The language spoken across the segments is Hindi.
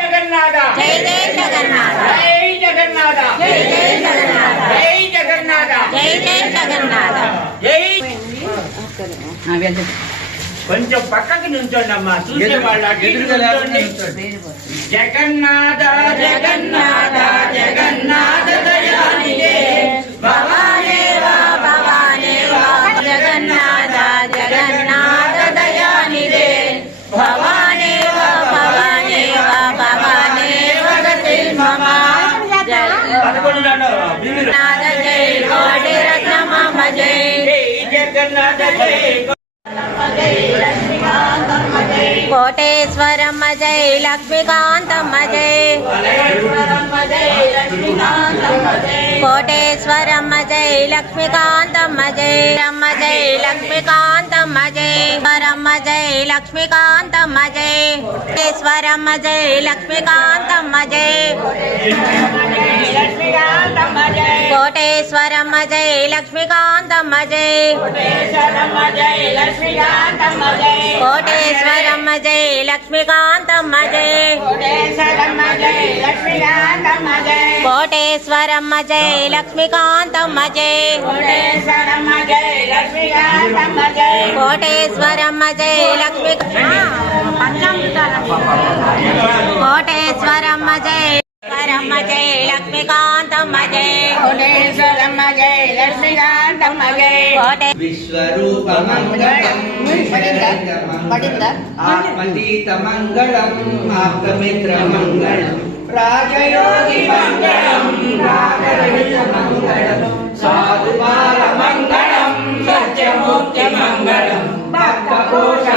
जगन्नाथ जय जय जगन्नाथ जगन्नाथ जय जगन्नाथ जगन्नाथ जय जय जगन्नाथ जय కొంచెం పక్కకి కోటేశ్వరమ్మ జై లక్ష్మీకాంతమ్మ జై కోటేశ్వరమ్మ జై లక్ష్మీకాంతమ్మ జై అమ్మ జై లక్ష్మీకాంతమ్మ జై వరమ్మ జై లక్ష్మీకాంతమ్మ జై కోటేశ్వరమ్మ జై లక్ష్మీకాంతమ్మ జై कोटेश्वरम जय लक्ष्मीकांतम जय कोटेश्वरम जय लक्ष्मीकांतम जय कोटेश्वरम जय लक्ष्मीकांतम जय कोटेश्वरम जय लक्ष्मी कोटेश्वरम जय परम जय విశ్వరూపమంగళం మంగళం ఆప్తమిత్ర మంగళం రాజయోగి మంగళం సాధుమార మంగళం సత్యమోక్ష మంగళం భక్త కోశ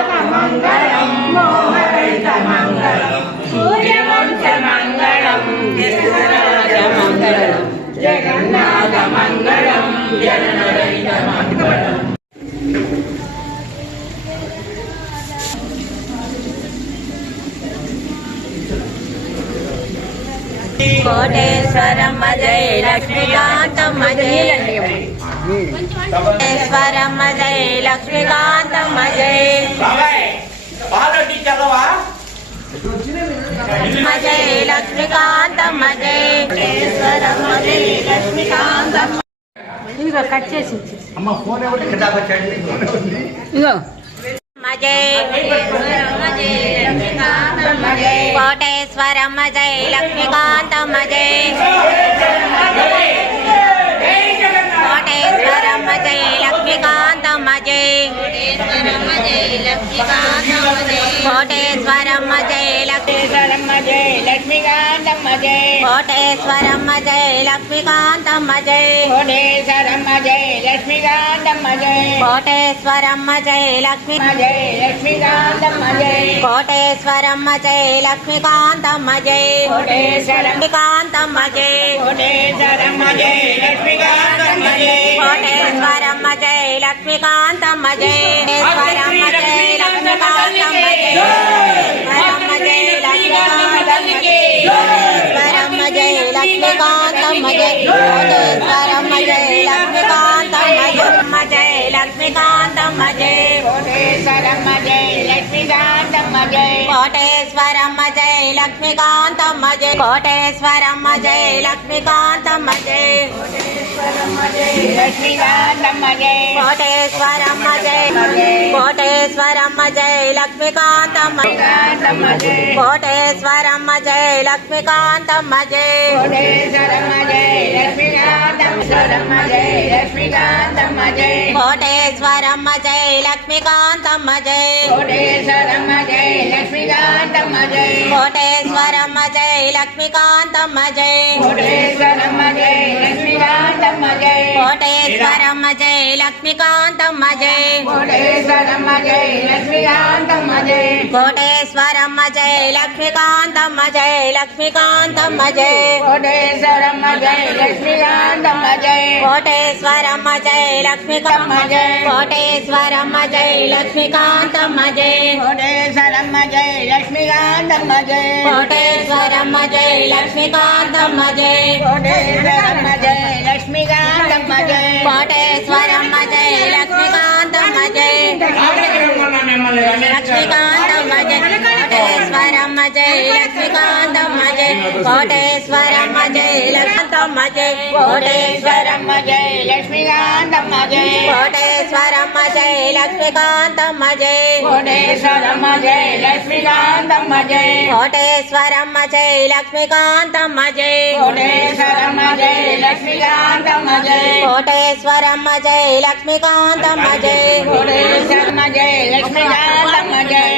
Jagannatha Mangalam, Jagannatha Mangalam, Jagannatha Mangalam, Jagannatha Mangalam, Jagannatha Mangalam, Jagannatha Koteswaram జయ లక్ష్మీకాంతం కోటేశ్వరం జయ లక్ష్మీకాంతం మజయ లక్ష్మీకాంతం లక్ష్మీకాంతం ఇదిగో కట్ చేసి ఇదిగో మజే మజే కోట स्वरमजय लक्ष्मीकान्तमजय जय कोटेश्वर जय लक्ष्मीकांत जय कोटेश्वर जय लक्ष्मीकांत जय कोटेश्वर जय लक्ष्मी जय लक्ष्मीकांत जय कोटेश्वर जय लक्ष्मीकांत जय कोटेश्वर लक्ष्मीकांत जय कोटेश्वर जय लक्ष्मीकांत जय कोटेश्वर जय लक्ष्मीकांत जय కోటేశ్వరమ్మ జయ లక్ష్మీకాంతమ్మ జయ కోటేశ్వరమ్మ జయ లక్ష్మీకాంతమ్మ జయ కోటేశ్వరమ్మ జయ కోటేశ్వరమ్మ జయ కోటేశ్వరమ్మ జయ లక్ష్మీకాంతమ్మ జయ భువనేశ్వరమ్మ జయ లక్ష్మీకాంతమ్మ జయ భువనేశ్వరమ్మ జయ లక్ష్మీకాంతమ్మ జయ లక్ష్మీకాంతమ్మ జయ భువనేశ్వరమ్మ జయ లక్ష్మీకాంతమ్మ జయ భువనేశ్వరమ్మ జయ లక్ష్మీకాంతమ్మ జయ భువనేశ్వరమ్మ జయ లక్ష్మీకాంతమ్మ జయ భువనేశ్వరమ్మ జయ లక్ష్మీకాంతమ్మ జయ कोटेश्वरम जय लक्ष्मीकांतम जय कोटेश्वरम जय लक्ष्मीकांतम जय कोटेश्वरम जय लक्ष्मीकांतम जय लक्ष्मीकांतम जय कोटेश्वरम जय लक्ष्मीकांतम जय कोटेश्वरम जय लक्ष्मीकांतम जय कोटेश्वरम जय लक्ष्मीकांतम जय कोटेश्वरम जय लक्ष्मीकांतम जय कोटेश्वरम जय लक्ष्मीकांतम जय कोटेश्वरम जय लक्ष्मीकांत मजे कोटेश्वर मजे लक्ष्मीकांत मजे कोटेश्वर जय कोटेश्वरम जय लक्ष्मीकान्तम जय कोटेश्वरम जय लक्ष्मीकान्तम जय कोटेश्वरम जय लक्ष्मीकान्तम जय कोटेश्वरम जय लक्ष्मीकान्तम जय कोटेश्वरम जय लक्ष्मीकान्तम जय कोटेश्वरम जय लक्ष्मीकान्तम जय